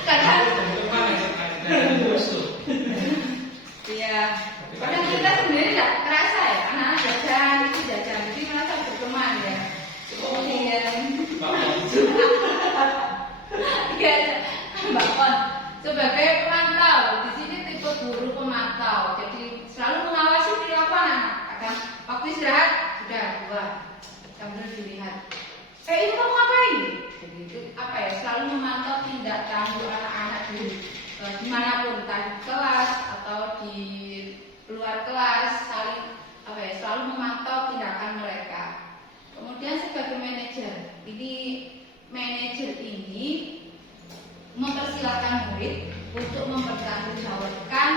Kadang Berteman ya, musuh. iya. Kadang kita sendiri tidak kerasa ya, anak-anak jajan itu jajan, jadi merasa berteman ya. Kemudian iya, Mbak Kon sebagai pemantau di sini tipe guru pemantau, jadi selalu mengawasi perilaku anak. Kadang waktu istirahat sudah buat sambil dilihat. Ini kamu ngapain? Jadi itu apa ya? Selalu memantau tindak tanduk anak-anak dimanapun, entah di kelas atau di luar kelas, saling apa ya? Selalu memantau tindakan mereka. Kemudian sebagai manajer ini mempersilahkan murid untuk mempertanggungjawabkan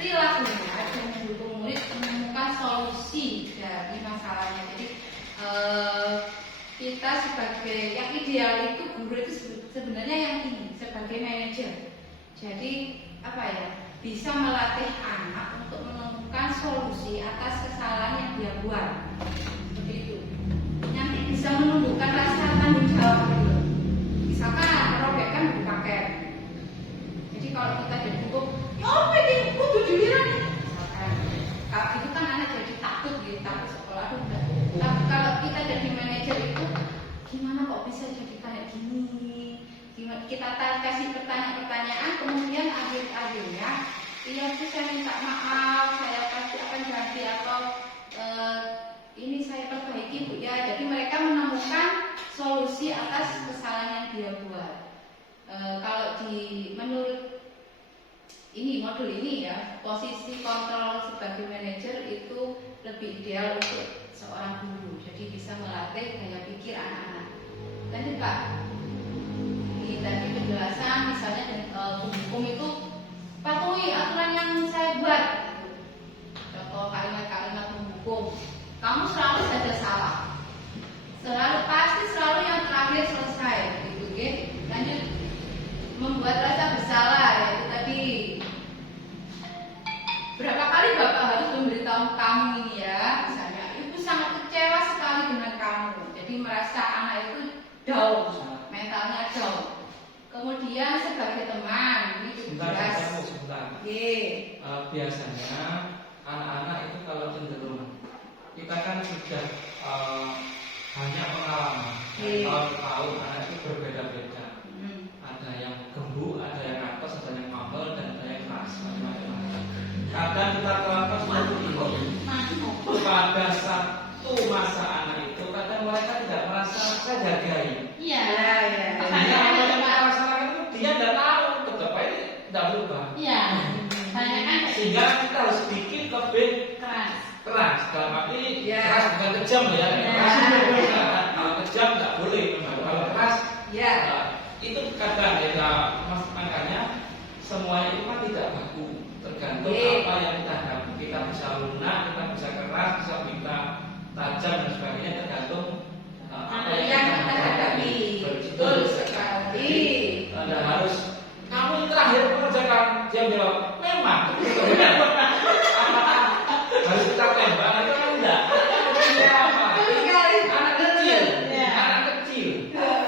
perilakunya dan mendukung murid menemukan solusi dari masalahnya. Jadi kita sebagai yang ideal itu guru itu sebenarnya yang ini sebagai manajer. Jadi apa ya? Bisa melatih anak untuk menemukan solusi atas kesalahan yang dia buat. Seperti itu. Nanti bisa menumbuhkan rasa tanggung jawab gitu. Misalkan merobekkan buku paket. Jadi kalau kita jadi buku, ya apa ini buku dilihat nih. Misalkan, kalau gitu kan anak jadi takut gitu, takut sekolah udah. Tapi kalau kita jadi manajer itu, gimana kok bisa jadi kayak gini? Gimana kita kasih pertanyaan-pertanyaan, kemudian akhirnya, iya sih saya minta maaf, saya pasti akan ganti atau ini saya perbaiki Bu ya. Jadi mereka menemukan solusi atas kesalahan yang dia buat. Kalau menurut ini modul ini ya, posisi kontrol sebagai manajer itu lebih ideal untuk seorang guru. Jadi bisa melatih gaya pikir anak-anak. Tadi Pak, ini tadi penjelasan misalnya hukum itu patuhi aturan yang saya buat. Contoh kalimat-kalimat hukum. Kamu selalu saja salah. Selalu yang terakhir selesai gitu, ya. Lanjut membuat rasa bersalah yaitu tadi. Berapa kali Bapak harus memberitahu kamu ini ya, misalnya ibu sangat kecewa sekali dengan kamu. Jadi merasa anak itu down, mentalnya down. Kemudian sebagai teman ini Sebentar. Yeah. Biasanya anak-anak itu kalau cenderung kita kan sudah banyak pengalaman. Tahun-tahun anak itu berbeda-beda. Ada yang gembuk, ada yang atas, ada yang mabel, dan ada yang keras, macam-macam. Kadang kita terlalu seperti itu. Pada satu masa anak itu, kadang mereka tidak merasa saya jagain. Iya. Dia apa yang merasakan itu dia tidak tahu, tetap aja tidak berubah. Iya. Banyak kan Sehingga kita harus sedikit lebih keras. keras. Dalam arti Ya. keras bukan kejam ya. Ya. Kalau kejam tidak boleh. Kalau keras Ya. itu kadang ya, makanya semuanya itu kan tidak baku. Tergantung apa yang kita hadapi. Kita bisa lunak, kita bisa keras, bisa kita tajam dan sebagainya, tergantung apa yang kita hadapi. Betul sekali. Anda harus kamu yang terakhir mengerjakan. Dia jawab memang. Harus kita tembak itu kan enggak. Betul sekali. Anak kecil, Ya. anak kecil. Kalau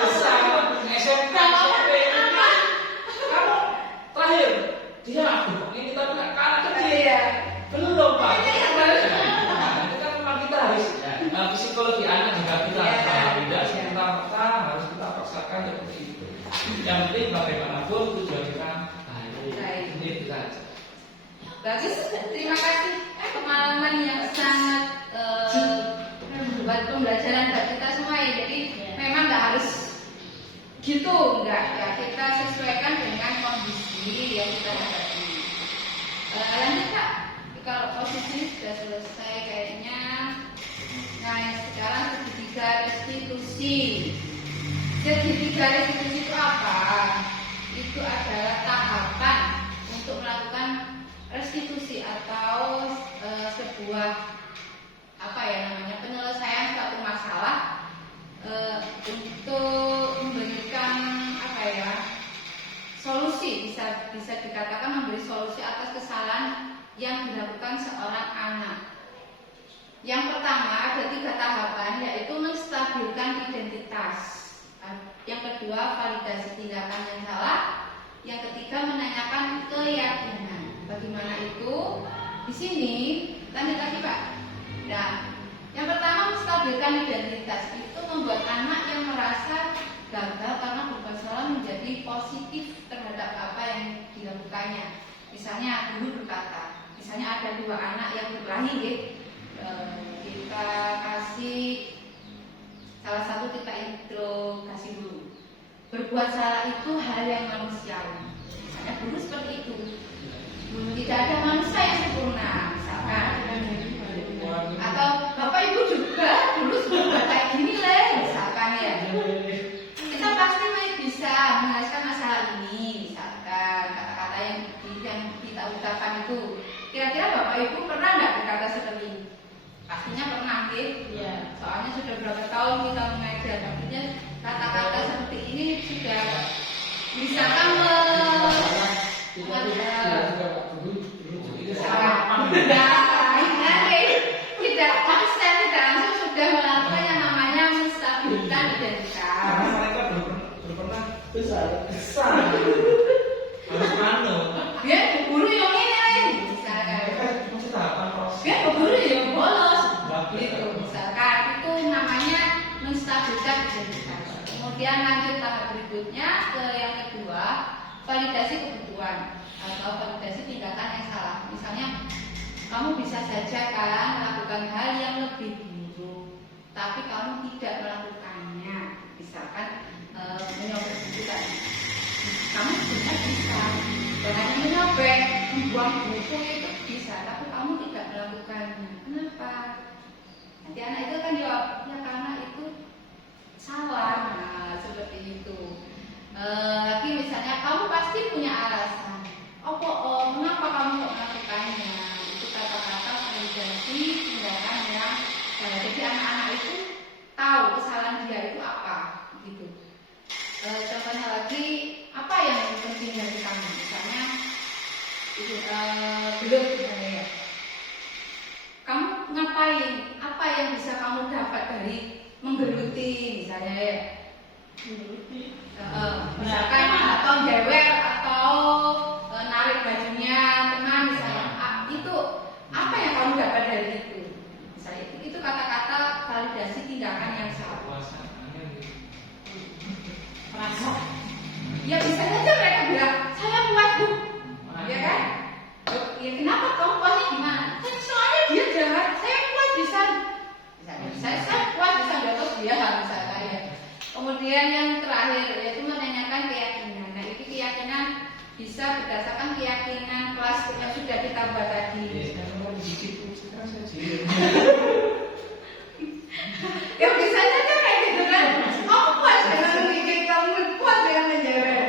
Besar, SMP, kamu terakhir dia aduh ini kita bilang ke anak kecil. Iya. Belum Pak. Itu kan memang kita harus psikologi anak juga kita tidak serta-merta harus kita paksakan seperti itu. Yang penting bagaimanapun tujuan kita baik. Ini kita aja. Bagus, terima kasih pengalaman yang sangat buat pembelajaran buat kita semua ya. Jadi memang nggak harus gitu, enggak ya, kita sesuaikan dengan kondisi yang kita hadapi. Lanjut Kak, kalau posisi sudah selesai kayaknya. Nah sekarang segitiga restitusi. Segitiga restitusi itu apa? Itu adalah tahapan untuk melakukan restitusi atau sebuah apa ya namanya penyelesaian suatu masalah untuk memberikan apa ya solusi, bisa dikatakan memberi solusi atas kesalahan ada 3 tahapan, yaitu menstabilkan identitas. Yang kedua, validasi tindakan yang salah. Yang ketiga, menanyakan keyakinan. Bagaimana itu? Di sini, lanjut lagi Pak. Nah, yang pertama, menstabilkan identitas itu membuat anak yang merasa gagal karena bermasalah menjadi positif terhadap apa yang dilakukannya. Misalnya guru berkata, misalnya ada 2 anak yang berkelahi, kita kasih salah satu, kita interogasi dulu. Berbuat salah itu hal yang manusiawi. Misalnya guru seperti itu. Tidak ada manusia yang sempurna, misalkan. Atau Bapak Ibu juga dulu berbuat kayak gini misalkan ya. Kita pasti bisa menyelesaikan masalah ini, misalkan kata-kata yang kita ucapkan itu. Kira-kira Bapak Ibu pernah nggak berkata seperti ini? Pastinya pernah, gitu. Ya. Soalnya sudah berapa tahun kita mengajar, artinya kata-kata seperti ini sudah misalkan tidak konsen, tidak langsung sudah melakukan yang namanya menstabilkan identitas. Karena mereka belum pernah besar. Harus manut. Biar guru yang ini, misalkan. Masih tahapan proses. Biar guru yang bolos, gitu. Misalkan itu namanya menstabilkan identitas. Kemudian lanjut tahap berikutnya ke yang kedua, validasi kebutuhan atau validasi tindakan yang salah. Misalnya kamu bisa saja kan melakukan hal yang lebih buruk, tapi kamu tidak melakukannya. Misalkan menyobek buku tadi, kamu sebenarnya bisa dengan menyobek, membuang buku itu bisa, tapi kamu tidak melakukannya. Kenapa? Nanti anak itu kan jawab, ya karena itu salah. Nah, seperti itu. Lagi misalnya kamu pasti punya alasan. Mengapa kamu kok melakukannya? Itu kata-kata validasi tindakan yang jadi anak-anak itu tahu kesalahan dia itu apa, gitu. Contohnya lagi, apa yang penting dari kamu? Misalnya, itu belum misalnya ya. Kamu ngapain? Apa yang bisa kamu dapat dari menggeluti misalnya ya? Misalkan atau jewer atau narik bajunya teman misalnya, itu apa yang kamu dapat dari itu? Misalnya itu kata-kata validasi tindakan yang salah. Merasa? Ya bisa saja mereka bilang saya puas Bu, ya kan? Ya kenapa kamu puasnya gimana? Soalnya dia jahat, saya puas bisa. Misalnya saya puas bisa jatuh dia misalnya ya. Kemudian yang terakhir yaitu menanyakan keyakinan. Nah itu keyakinan bisa berdasarkan keyakinan kelas yang sudah kita buat tadi. Ya bisa saja kayak gitu kan. Aku puas dengan memikir, kamu puas dengan menjawab.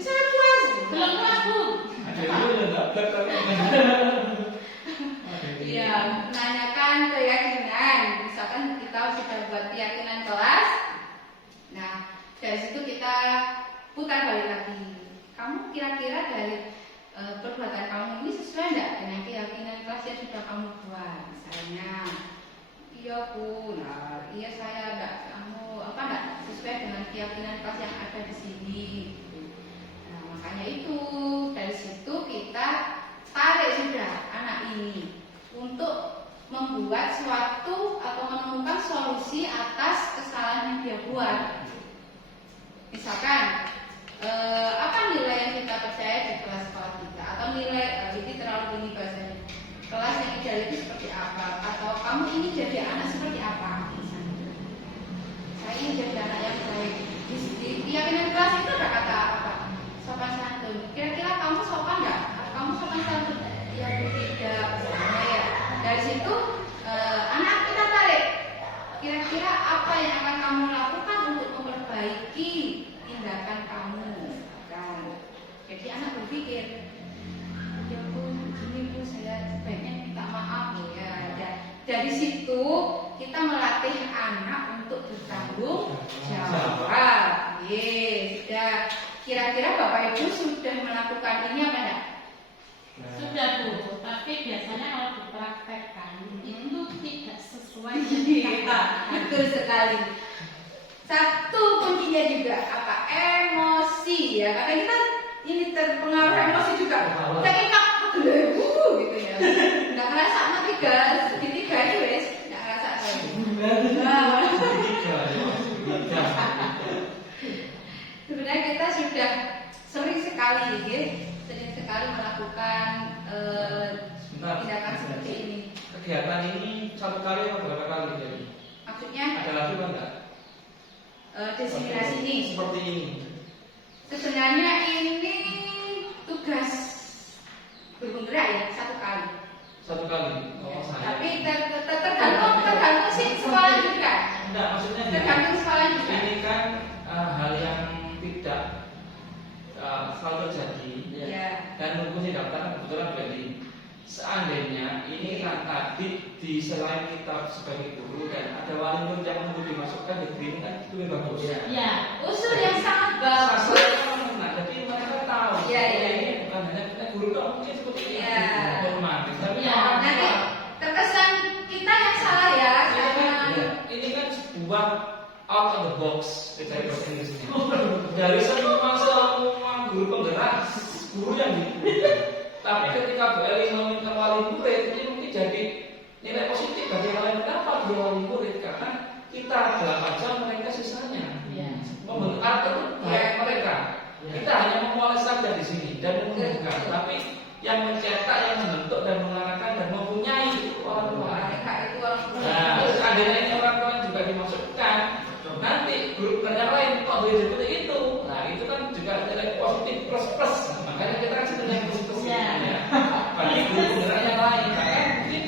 Saya puas, belum puas Bu. Iya, menanyakan keyakinan. Misalkan kita sudah buat keyakinan kelas. Nah, dari situ kita putar balik lagi. Kamu kira-kira dari perbuatan kamu ini sesuai enggak dengan keyakinan kelas yang sudah kamu buat? Misalnya, iya Bu, nah, iya saya enggak, enggak sesuai dengan keyakinan kelas yang ada di sini. Nah, makanya itu dari situ kita tarik sudah anak ini untuk membuat suatu atau menemukan solusi atas kesalahan yang dia buat. Misalkan apa nilai yang kita percaya di kelas sekolah kita, atau nilai ini terlalu tinggi bahasanya, kelas yang ideal itu seperti apa, atau kamu ini jadi anak seperti apa. Misalnya saya ingin jadi anak yang baik. Di keyakinan kelas itu ada kata apa? Sopan santun. Kira-kira kamu sopan nggak? Kamu sopan santun? Ya tidak. Misalnya ya. Dari situ anak kita tarik. Kira-kira apa yang akan kamu lakukan untuk memperbaiki tindakan kamu? Kan. Jadi anak berpikir, ya Bu, ini Bu saya sebaiknya minta maaf ya. Dari situ kita melatih anak untuk bertanggung jawab. Sudah. Kira-kira Bapak Ibu sudah melakukan ini apa enggak? Sudah Bu, tapi biasanya kalau dipraktekkan itu tidak sesuai Iya, betul sekali. Satu kuncinya juga apa? Emosi ya. Karena kita ini terpengaruh emosi juga. Ketika gelebu gitu ya. Nggak ngerasa mati gas, segitiga itu wes, nggak ngerasa lagi. Sebenarnya kita sudah sering sekali, ya, sering sekali melakukan tindakan seperti ini. Kegiatan ini satu kali atau berapa kali jadi? Maksudnya Ada lagi apa enggak? diseminasi ini. Seperti ini. Sebenarnya ini tugas berhubung gerak ya, satu kali. Satu kali. Oh, saya. Tapi tergantung sih sekolah juga. Enggak, maksudnya gini. Tergantung sekolah juga. Ini kan hal yang tidak selalu terjadi. Ya. Dan mumpung si daftar kebetulan jadi seandainya ini kan tadi di selain kita sebagai guru dan ada wali murid yang untuk dimasukkan di green kan itu lebih bagus. Ya. Usul yang sangat bagus. Nah, jadi mereka tahu. Iya, iya. Ini bukan hanya kita guru dong mungkin seperti ini. Iya. Otomatis. Tapi Iya. orang Nanti tua, terkesan kita yang salah ya. ini kan sebuah out of the box kita bahasa Inggrisnya. Dari semua guru penggerak, guru yang dibutuhkan. Tapi ketika Bu Eli meminta wali murid, ini mungkin jadi nilai positif bagi kalian. Kenapa Bu wali murid? Karena kita 8 jam, mereka sisanya. Ya. Membentuk atur baik mereka. Kita hanya memulai saja di sini dan mengumpulkan. Tapi yang mencetak, yang membentuk dan mengarahkan dan mempunyai itu orang tua. Mereka itu orang tua. Nah, seandainya ini orang tua juga dimasukkan, nanti grup yang lain kok boleh seperti itu. Nah, itu kan juga nilai positif plus. Makanya kita kan sebenarnya yang plus Ya. ya. Bagi guru penggerak yang lain, bahkan mungkin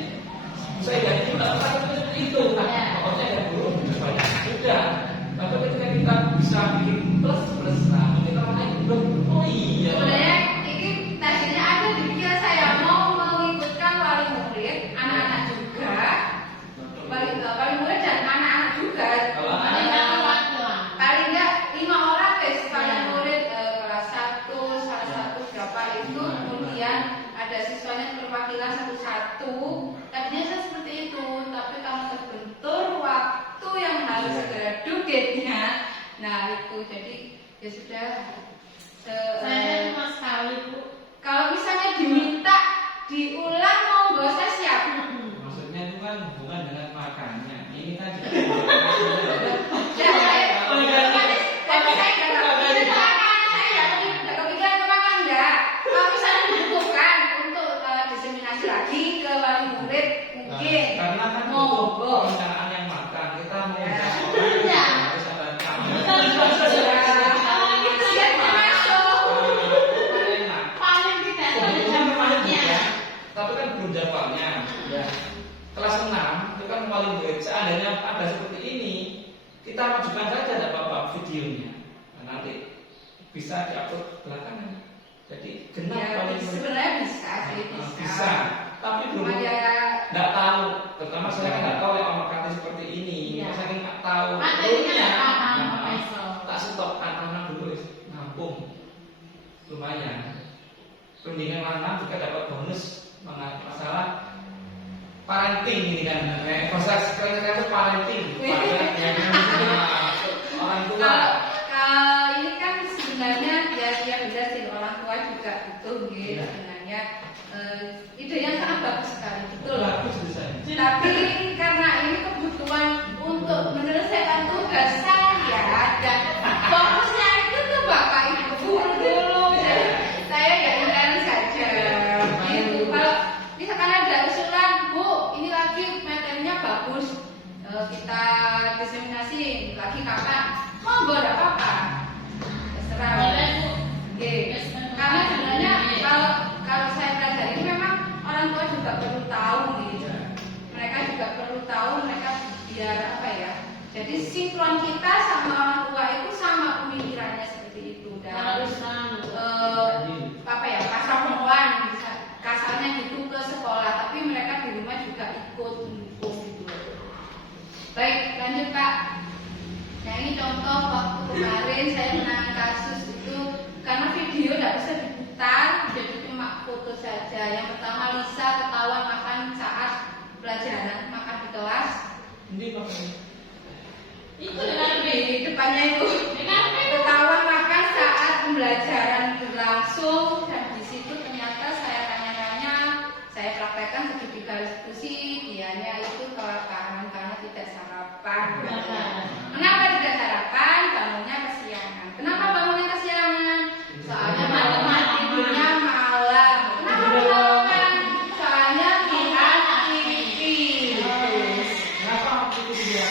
saya jadi juga seperti itu. Nah, Ya. pokoknya ada guru banyak juga. Tapi ketika kita bisa bikin plus, nah kita orang lain belum. Oh iya. Sebenarnya ini tadinya ada di pikiran saya mau mengikutkan wali murid, anak-anak juga, wali murid dan anak-anak juga. Kalau Paling anak- nggak waktu lah. Paling enggak 5 orang guys, wali murid kelas 1, salah satu berapa itu, kemudian ada siswanya perwakilan satu-satu. Tadinya saya seperti itu, tapi karena terbentur waktu yang harus segera duduknya, nah itu jadi ya sudah. Saya cuma sekali Bu. Kalau misalnya diminta diulang monggo saya siap. Maksudnya itu kan hubungan dengan makannya. Ini kan juga Ya, tapi saya nggak kepikiran ke makan enggak. Kalau misalnya dibutuhkan untuk diseminasi lagi ke wali murid mungkin. karena kan Monggo. butuh perencanaan yang matang. Kita mau Ya. Iya. harus ada kamar. Itu yang termasuk. Enak. Paling tidak ada Sebetulnya kemarin jadwalnya. juga, tapi kan belum jadwalnya. Ya. Kelas 6 itu kan wali murid. Seandainya ada seperti ini, kita majukan saja tidak apa-apa videonya. Nah, nanti bisa diupload belakangan. Jadi genap Ya, wali murid. sebenarnya bisa sih, Bisa. Tapi belum Cuma ya nggak tahu. Terutama saya kan nggak tahu yang Makati seperti ini. Iya. Saya nggak tahu. Materinya nggak paham, Nah, Pak Iso. tak stop anak-anak dulu nampung lumayan. Pendidikan anak juga dapat bonus masalah parenting ini kan. Bahasa keren-keren itu parenting. Orang tua. Kalau ini kan sebenarnya ya benar sih orang tua juga butuh gitu Iya. sebenarnya ide yang sangat bagus sekali betul. Bagus desain. Tapi karena ini kebutuhan untuk menyelesaikan tugas saya dan fokusnya itu tuh bapak ibu guru dulu, jadi saya ya ingin saja. Gitu. Kalau misalkan ada usulan, Bu, ini lagi materinya bagus, kita diseminasi lagi kapan? Monggo, nggak apa-apa. Terserah. Boleh Bu. Oke. Karena sebenarnya kalau saya belajar ini memang orang tua juga perlu tahu gitu. Mereka juga perlu tahu, mereka biar apa ya? Jadi sinkron kita sama orang tua itu sama pemikirannya seperti itu. Dan harus apa ya? Pasang penguan bisa kasarnya gitu ke sekolah, tapi mereka di rumah juga ikut mendukung gitu. Baik, lanjut Pak. Nah ini contoh waktu kemarin saya menangani kasus itu karena video tidak bisa diputar, jadi cuma foto saja. Ya, yang pertama Lisa ketahuan makan saat pelajaran, makan di kelas. Ini makanya. Itu dengan Di depannya itu ketahuan makan saat pembelajaran berlangsung, dan di situ ternyata saya tanya-tanya, saya praktekkan ketika diskusi, dianya itu kelaparan karena tidak sarapan. Kenapa tidak sarapan? Bangunnya kesiangan. Kenapa bangunnya kesiangan? Soalnya malam tidurnya malam. Kenapa malam? Soalnya lihat TV. Kenapa waktu itu dia?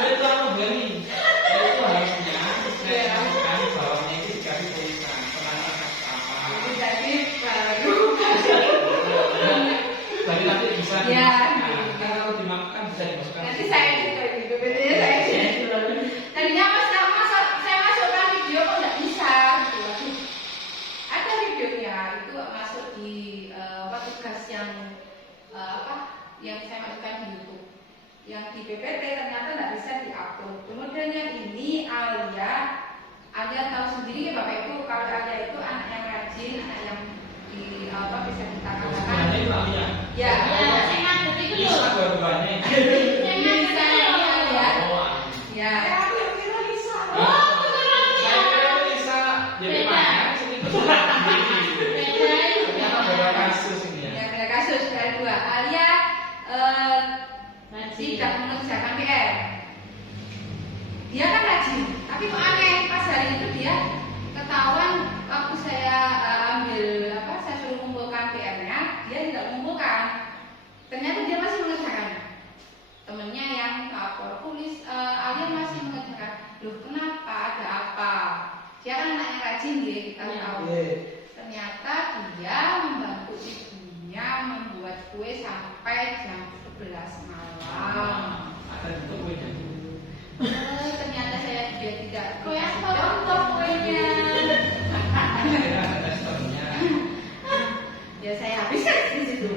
Itu aku beli. Itu harusnya saya lakukan bawahnya itu dikasih tulisan penanganan kasus apa. Jadi baru. Jadi nanti bisa Ya. dimakan. Kan kalau dimakan bisa dimasukkan. Nanti saya gitu, bedanya saya gitu. Tadinya saya masukkan video kok nggak bisa. Gitu. Waduh. Ada videonya itu masuk di tugas yang yang saya masukkan di YouTube. Yang di PPT ternyata nggak bisa diupload. Kemudian yang ini Alia tahu sendiri ya Bapak Ibu, kalau Alia itu anak yang rajin, anak yang bisa kita katakan. Sebenarnya itu Alia. Ya, saya ngadep itu Bisa loh. dua-duanya. Saya ngadep Bisa itu ini loh. Alia. Oh, Ya. saya kira bisa jadi Beda. mana sih itu? Beda itu. Ternyata beda kasus ini ya. Ya, ada kasus dari dua. Alia tidak mengerjakan PR. Dia kan rajin, tapi kok aneh pas hari itu dia ketahuan waktu saya saya suruh mengumpulkan PR-nya, dia tidak mengumpulkan. Ternyata dia masih mengerjakan. Temennya yang lapor tulis, Alia masih mengerjakan. Loh kenapa? Ada apa? Dia kan anak yang rajin dia, kita tahu. Ternyata dia membantu ibunya membuat kue sampai jam 11 malam. Ada bentuk kuenya. Ternyata dia tidak Kue dikasih apa? contoh kuenya. Kira ada testernya. Ya saya habiskan di situ.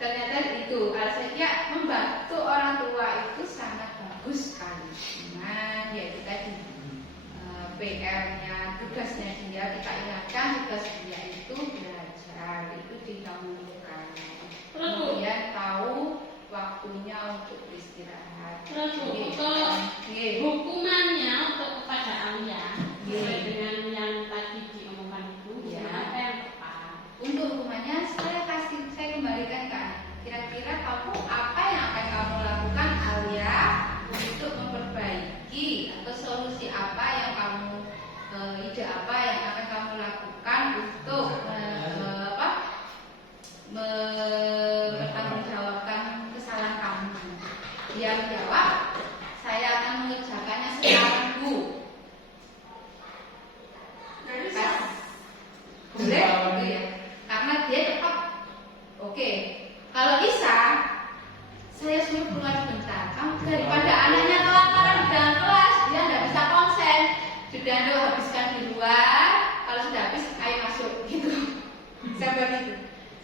Ternyata itu alasannya membantu orang tua itu sangat bagus sekali. Cuman ya itu tadi PR-nya, tugasnya dia kita ingatkan tugas dia itu belajar, itu didahulukan. Terus, Bu? Kemudian tahu waktunya untuk istirahat. Terus, Bu, Iya. kalau Iya. hukumannya untuk kepada Alia Iya. sesuai dengan yang tadi diomongkan itu, Iya. apa yang tepat? Untuk hukumannya saya kembalikan ke Anda. Kira-kira kamu apa yang akan kamu lakukan Alia untuk memperbaiki atau solusi apa yang kamu ide apa yang akan kamu lakukan untuk mempertanggungjawabkan kesalahan kamu? Dia menjawab, saya akan mengerjakannya sekarang Bu. Boleh gitu ya, karena dia cepat. Oke, kalau Isa, saya suruh keluar sebentar. Daripada anaknya kelaparan di dalam kelas, dia nggak bisa konsen. Sudah Anda habiskan di luar, kalau sudah habis, ayo masuk gitu. Sampai gitu.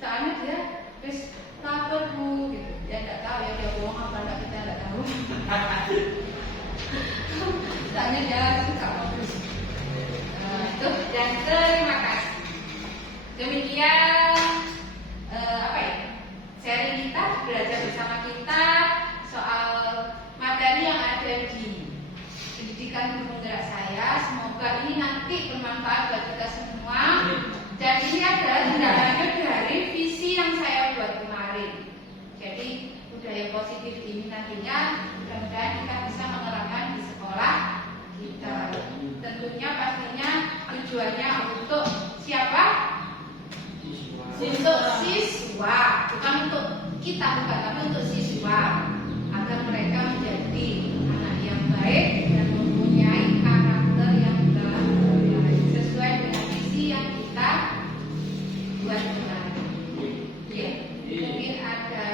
Soalnya dia wis lapar Bu, gitu. Dia nggak tahu ya dia bohong apa enggak, kita nggak tahu. Soalnya dia suka bagus. Itu dan terima kasih. Demikian sharing kita, belajar bersama kita soal materi yang ada di pendidikan guru penggerak saya. Semoga ini nanti bermanfaat buat kita semua. Dan ini adalah tindak lanjut dari visi yang saya buat kemarin. Jadi budaya positif ini nantinya mudah-mudahan kita bisa menerapkan di sekolah kita. Tentunya pastinya tujuannya untuk siapa? Untuk siswa, bukan untuk kita, bukan, tapi untuk siswa, agar mereka menjadi anak yang baik dan mempunyai karakter yang baik sesuai dengan visi yang kita buat kemarin. Ya, mungkin ada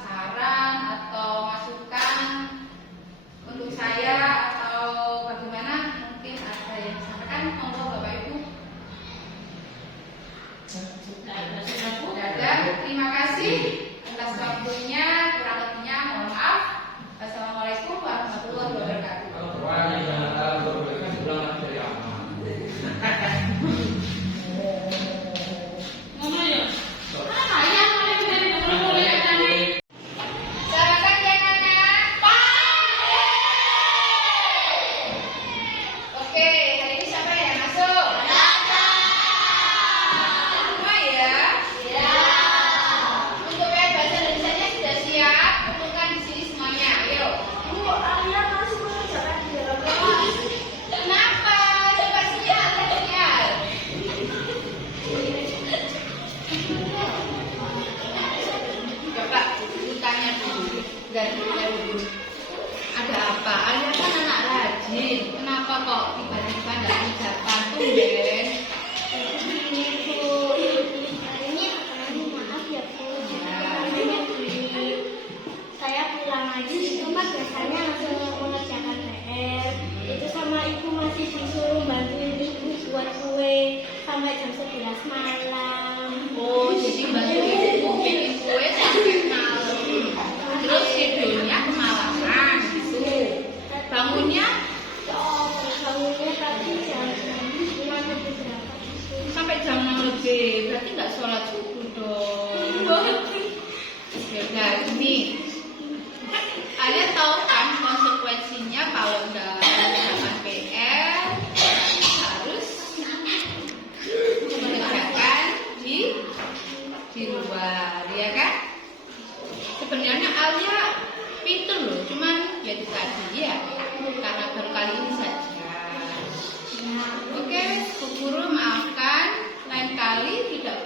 saran atau masukan untuk saya atau bagaimana? Mungkin ada yang disampaikan, monggo Bapak Ibu. Terima kasih atas waktunya, kurang lebihnya mohon maaf. Wassalamualaikum warahmatullahi wabarakatuh.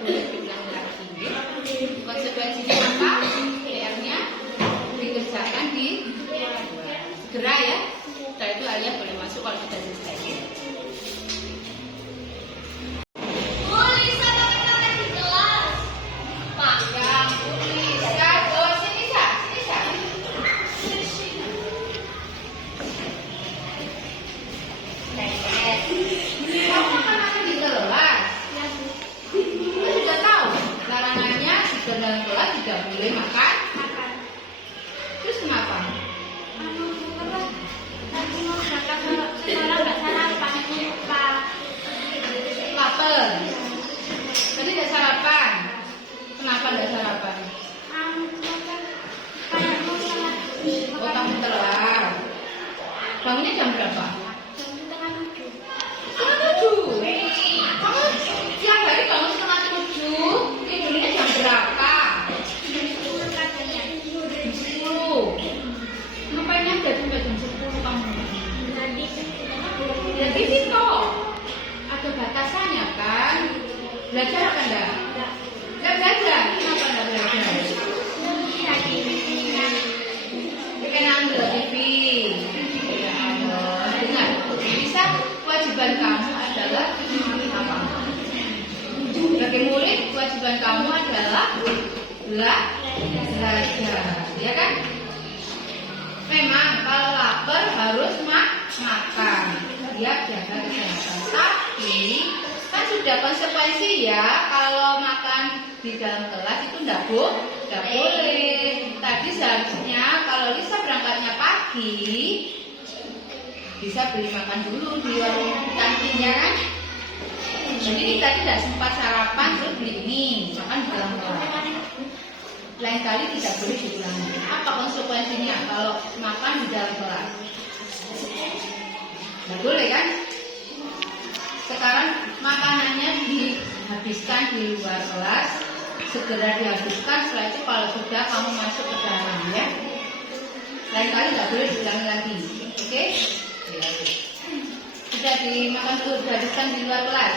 boleh diulang lagi. Konsekuensinya apa? PR-nya dikerjakan di segera ya. Setelah itu Alia boleh masuk kalau sudah selesai. Dalam kelas tidak boleh makan. Terus kenapa? Nanti mau berangkat ke sekolah nggak sarapan, lupa. Lapar. Tadi tidak sarapan. Kenapa tidak sarapan? Kayak mau salah. Oh, kamu telat. Bangunnya jam berapa? Jam setengah 7. Setengah 7. Kamu tiap hari bangun setengah 7. Tidurnya jam berapa? Katanya. 10. Ngapain aja sampai jam 10 kamu? Jadi itu ada batasannya kan? Belajar apa enggak? Enggak belajar. Kenapa enggak belajar? Bikin ambil TV. Ya Allah. Dengar, bisa kewajiban kamu adalah apa? Sebagai murid, kewajiban kamu adalah belajar, ya kan? Memang kalau lapar harus makan, ya jaga kesehatan. Tapi kan sudah konsekuensi ya, kalau makan di dalam kelas itu tidak boleh. Tadi seharusnya kalau Lisa berangkatnya pagi, bisa beli makan dulu di warung kantinnya kan? Jadi kita tidak sempat sarapan terus beli ini makan di dalam kelas. Lain kali tidak boleh diulangi. Apa konsekuensinya kalau makan di dalam kelas? Nggak boleh kan? Sekarang makanannya dihabiskan di luar kelas, segera dihabiskan. Setelah itu kalau sudah kamu masuk ke dalam ya. Lain kali nggak boleh diulangi lagi. Oke? Sudah dimakan dulu, dihabiskan di luar kelas.